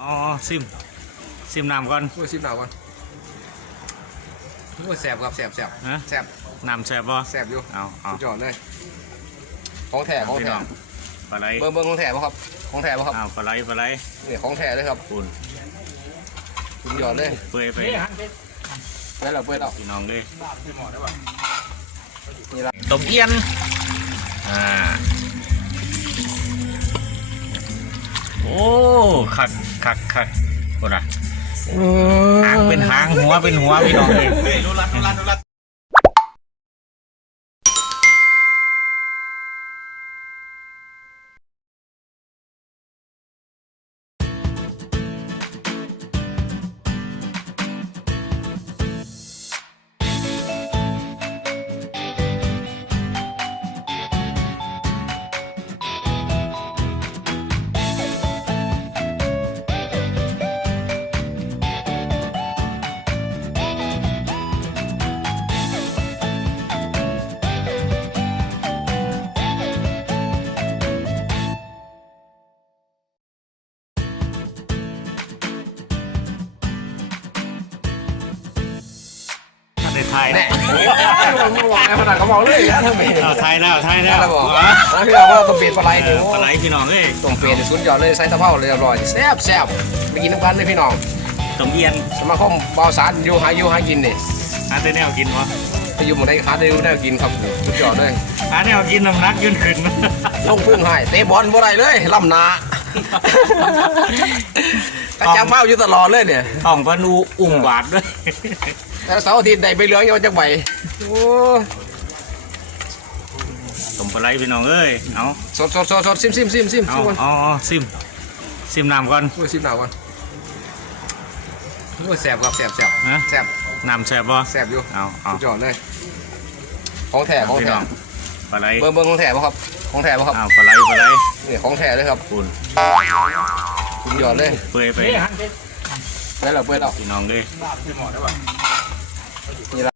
อ๋อซิมซิมน้ำก่อนช่วยชิมหน่อยก่อนช่วยแสบครับแสบแสบฮะแสบน้ำแซ่บบ่แสบอยู่เอาเอาสุดยอดเลย ของแท้ของพี่แท้น้องปลาไหลเบิ้งเบิ้งของแท้ป่ะครับ ของแท้ป่ะครับอ้าวปลาไหลปลาไหลนี่ของแท้เลยครับปุ่นสุดยอดเลยเปื่อยไปแล้วเราเปิดออกพี่น้องเลยนี่ละต้มเอียนอ่าโอ้คัก คักคักปุ่นอะหางเป็นหางหัวเป็นหัวพี่น้องเลยรู้รัดรู้รัดรู้รัด ในไทยแน่มึงบอกไงขนาดเขาบอกเลยนะทำเป็นเอาไทยแล้วไทยแล้วแล้วบอกอ๋อแล้วพี่เราว่าต้องเปลี่ยนปลาไหลเอดูอปลาไหลพี่น้องเลยต้องเปลี่ยนสุดยอดเลยใส่ตะเภาเลยเรียบร้อยแซ่บแซ่บไปกินน้ำกันเลยพี่น้องต้มเอียนสมาคมบาวสารอยู่หาอยู่หากินนี่หาแต่แนวกินวะไปอยู่หมองได้ค้าได้รู้ได้กินครับสุดยอดเลยหาแนวกินน้ำหนักยืนขึ้นลงพึ่งให้เตะบอลบ่ได้เลยลำหนากระจับเป้าอยู่ตลอดเลยเนี่ยท้องพนูอุ้มบาทด้วย แต่เสาร์อาทิตย์ได้ไปเหลืองอยู่จังใบโอ้ต้มปลาไหลพี่น้องเอ้ยเอาสดสดสดสดซิมซิมซิมซิมเอาซิมก่อนเอาเอาซิมซิมน้ำก่อนช่วยซิมหน่อยก่อนโอ้ยแสบครับแสบแสบฮะ แสบน้ำแซ่บบ่แสบอยู่เอาเอาสุดยอดเลยของแท้ของพี่แท้น้องปลาไหลเบิ้งเบิ้งของแท้ป่ะครับของแท้ป่ะครับเอาปลาไหลปลาไหลนี่ของแท้เลยครับปุ่นสุดยอดเลยเปื่อยไปแล้วเราเปิดออกพี่น้องเลย ขอ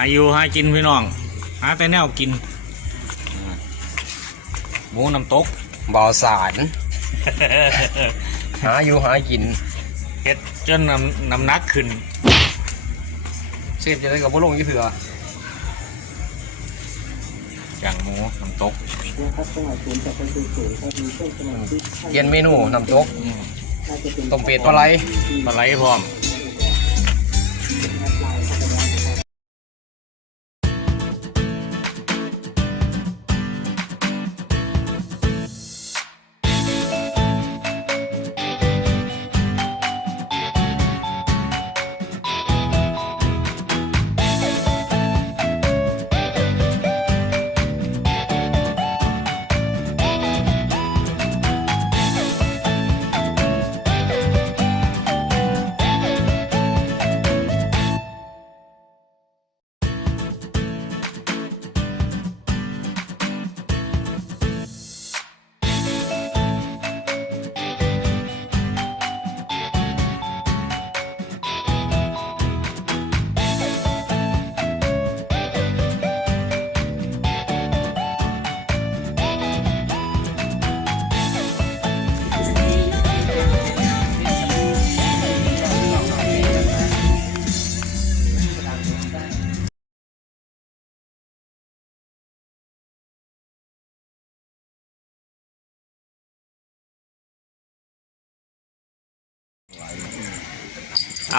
าอยู่หากินพี่น้อง หาแต่แนวกิน หมูน้ำตกบ่อสารหาอยู่หากินเฮ็ดจนน้ำน้ำหนักขึ้นเชฟจะได้กับบ่ลงยี่เถื่ออย่างหมูน้ำตกเปลี่ยนเมนูน้ำตกอืมต้มเป็ดปลาไหลปลาไหลพร้อม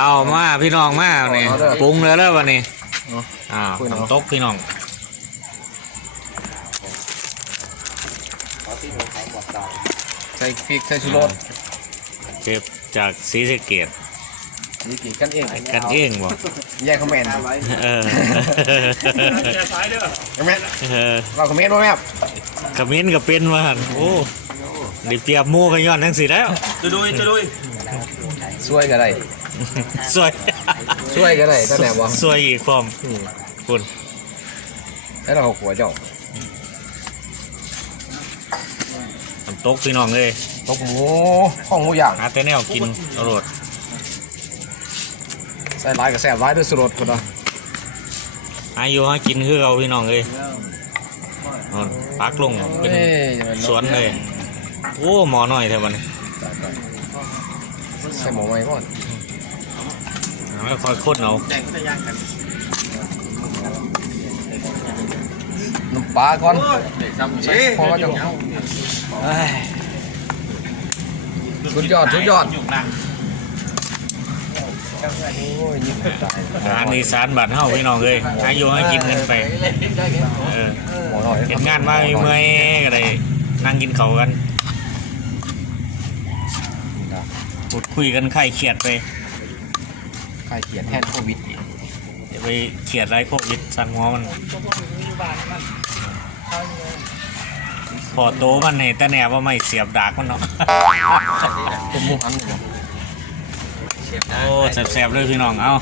เอามาพี่น้องมาเนี่ยปรุงเลยแล้ววันนี้อ่าน้ำตกพี่น้องใส่พริกใส่ชูรสเก็บจากศรีสะเกดนี่กินกันเองกันเองบ่แยกคอมเมนต์เออคอมเมนต์เออเราคอมเมนต์ว่าแม่ครับกระเม้นกับเป็นว่าหั่นโอ้ ได้เปรียบหมู่กันย้อนทั้งสิแล้วจะดุยจะดุยช่วยก็ได้สวยช่วยก็ได้ตั้งแต่ว่าสวยอีกความคุณแล้วเราหัวเจ้าน้ำตกพี่น้องเลยตกหมูข้องหมูย่างหาแต่แนวกินตลอดใส่ลายกับแซ่บลายด้วยสุรสคนละอายุหากินคือเอาพี่น้องเลยนอนปักลงเป็นเอ้ยจะเป็สวนเลย โอ้หมอหน่อยเท่าวันนี้ใส่หมูไหมก่อนไม่ค่อยโคตรเอาน้ำปลาก่อนใส่พอเจ้าเอ้ยสุดยอดสุดยอดโอ้ยยิ้มตายอาหารอีสานบ้านเฮาพี่น้องเลยอายุให้กินเงินไปเออหมอหน่อยเห็นงานมาเมื่อยๆก็ได้นั่งกินเขาวกัน พูดคุยกันไข้เครียดไปใครเขียนแทนโควิดอีกอย่าไปเครียดไรโควิดสั่งหัวมันพอโตมันนี่แต่แน่ว่าไม่เสียบดากมันเนาะเป็นหมูหันเลยโอ้แสบๆเลยพี่น้อง เอา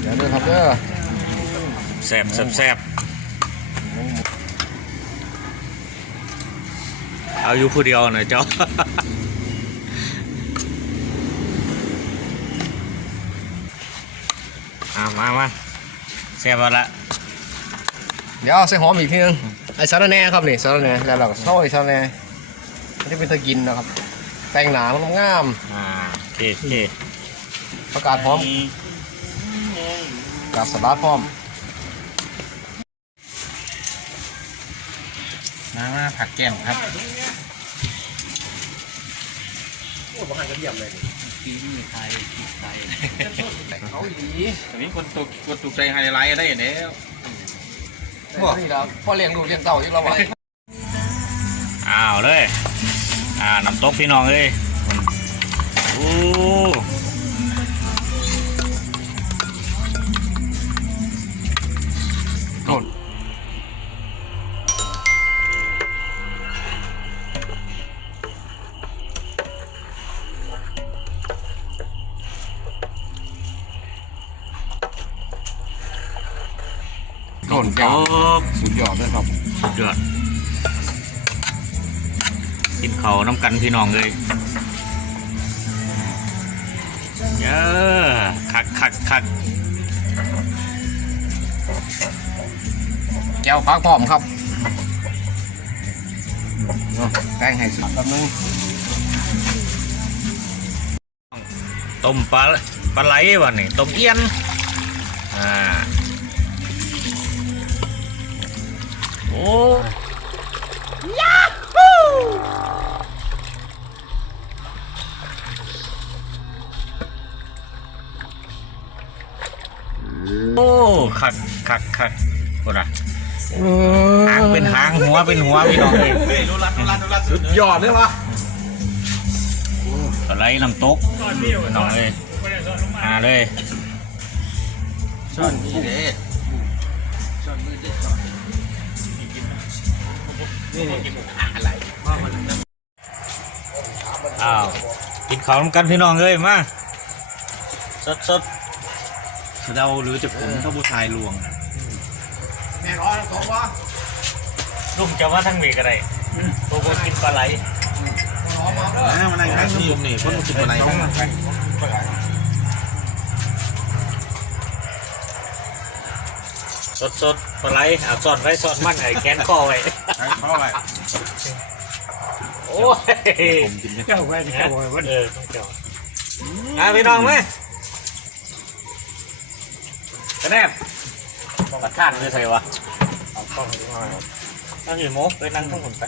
เดี๋ยวเด้อครับเด้อ แสบแสบแเอาอยู่ผู้เดียวหน่อยเจ้าเอามามาแสบเอาละเดี๋ยวเอาใส่หอมอีกทีนึงไอ้สารแหน่ครับนี่สารแหน่แล้วเราก็ซอยสารแหน่ไม่ได้เป็นตะกินนะครับแป้งหนามันงามอ่าโอเคโอเคประกาศหอมกาดสลัดพร้อม มามาผักแก้มครับเขาดีอันนี้คนตุกคนตุกใจไฮไลท์ได้แล้วนี่เราพ่อเลี้ยงลูกเลี้ยงเต่าอยู่แล้ววะอ้าวเลย อ่าน้ำตกพี่น้องเลยโอ้ ดนตกาวกสุดยอดเลยครับสุดยอดกินเขาวน้ำกันพี่น้องเลยเยอะคักคักคักแก้วพักพร้อมครับแป้งให้สุดแป๊บนึงต้มปลาปลาไหลวะนี่ต้มเอี้ยนอ่า โอ้โอ้คักคักคักโอ้ละหางเป็นหางหัวเป็นหัวพี่น้องเลยเฮ้ยดูรัดดูรัดดูรัดสุดยอดเลยวะปลาไหลน้ำตกพี่น้องเลยมาเลยช่อนนี่เด้อ้าวกินข้าวน้ำกันพี่น้องเลยมาสดสดสะเดาหรือจะผมเข้าผู้ชายลวงแม่ร้อนสองวะลุงจะว่าทั้งเวกอะไรตัวคนกินปลาไหลร้อนมาเด้อนะมานั่งข้างที่ผมนี่คนกินอะไรบ้ สดสดปลาไหลเอาสอดไว้สอดมันไอ้แกนคอไว้เพราะอะไรโอ้ยผมกินเจ้าไว้เจ้าไว้เออต้องเจ้าอะพี่น้องไหมกระแนบประทานเลยใส่วะเอากล้องให้ดูหน่อยนั่งอยู่โม้ไปนั่งข้างบนไป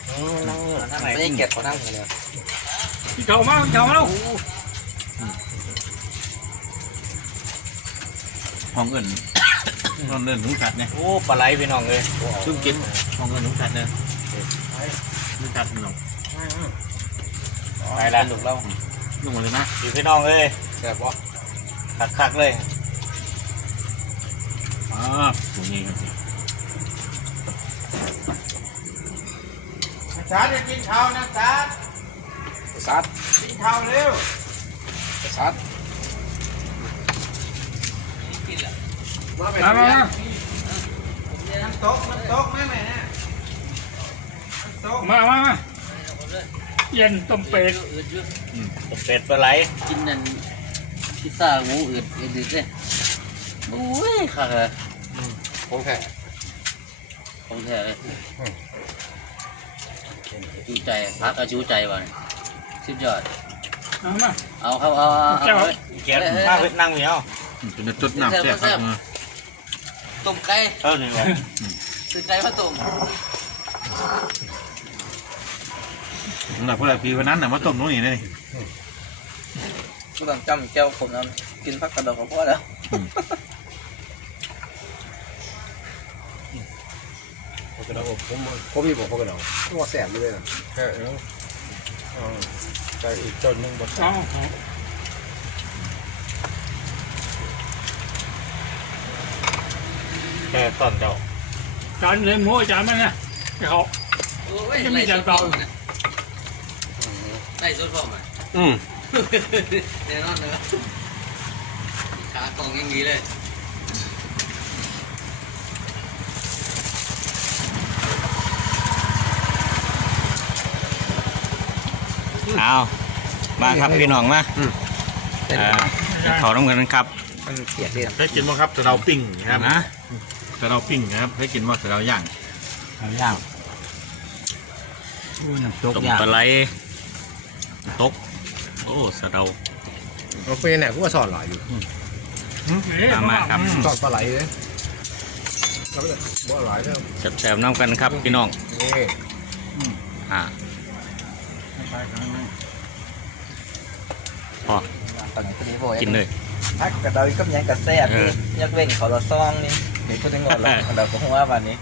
นั่งนั่งไหนไม่ได้เก็บเขานั่งเลยเจ้ามาเจ้ามาแล้วห้องเงิ นห้องเงินนุ่งขัดเนี่ยโอ้ปลาไหลพี่น้องเลยซุ่มกินห้องเงินนุ่งขัดเนี่ยนุ่งขัดนี่หรอไปละถูกแล้วนุ่งมาเลยนะอยู่พี่น้องเลยแซ่บวะคักคักๆเลยอ๋อตรงนี้ครับจ้าจะกินข้าวนะจ้าซัดเท่าเร็วซัดมา มามาน้ำตกน้ำตกแม่แม่เนี่ยน้ำตกมามามาเย็นต้มเป็ดเป็ดปลาไหลกินนั่นพิซซ่าหมูอืดอืดๆเลยโอ้ยค่ะเลยของแท้ของแท้เลยชูใจพักก็ชูใจว่ะสุดยอดมามาเอาครับเอาเอาเอาเจ้าเอาเกียรติมาเวทนั่งเหนียวเป็นจุดน้ำแซ่บครับ ต้มไก่เออนี่แหละซื้อไก่มาต้มสำหรับพวกเราปีวันนั้นน่ะมาต้มนู้นนี่เลยก็ต้องจำแก้วผมนะกินพักกระดกของพ่อแล้วผมเป็นผมผมผมมีบอกเขาเป็นเอาว่าแสบเลยนะเออเออใจอีกต้นหนึงบดเอา แค่ต้นเจ้าจานเลยหมูจานมันนะเขา โอ้ยจะมีจานเปล่าไล่สุดพ่อมา อืมแน่นอนเลยขากล่องยังดีเลยเอามาครับพี่น้องมาอ่าขอน้ำเงินครับมันเปียกเลยให้กินบ่ครับสะเดาปิ้งนะครับนะ สะเดาปิ้งนะครับให้กินบ่สะเดาย่างย่างต้มปลาไหลตก โอ้สะเดา เราเป็นเนี่ยกูว่าสอนหลายอยู่ตามมาครับ สอนปลาไหลเลยแล้วก็บ่หลายเด้อแซ่บๆน้ำกันครับพี่น้องนี่อ่าพอตอนนี้คนนี้บอกกินเลย พักกับเราก็ยังกับแซ่บนี่ยักเว้นเขาเราซองนี่ เด็กคนนึงก่อนเราเราก็คงว่าวันนี้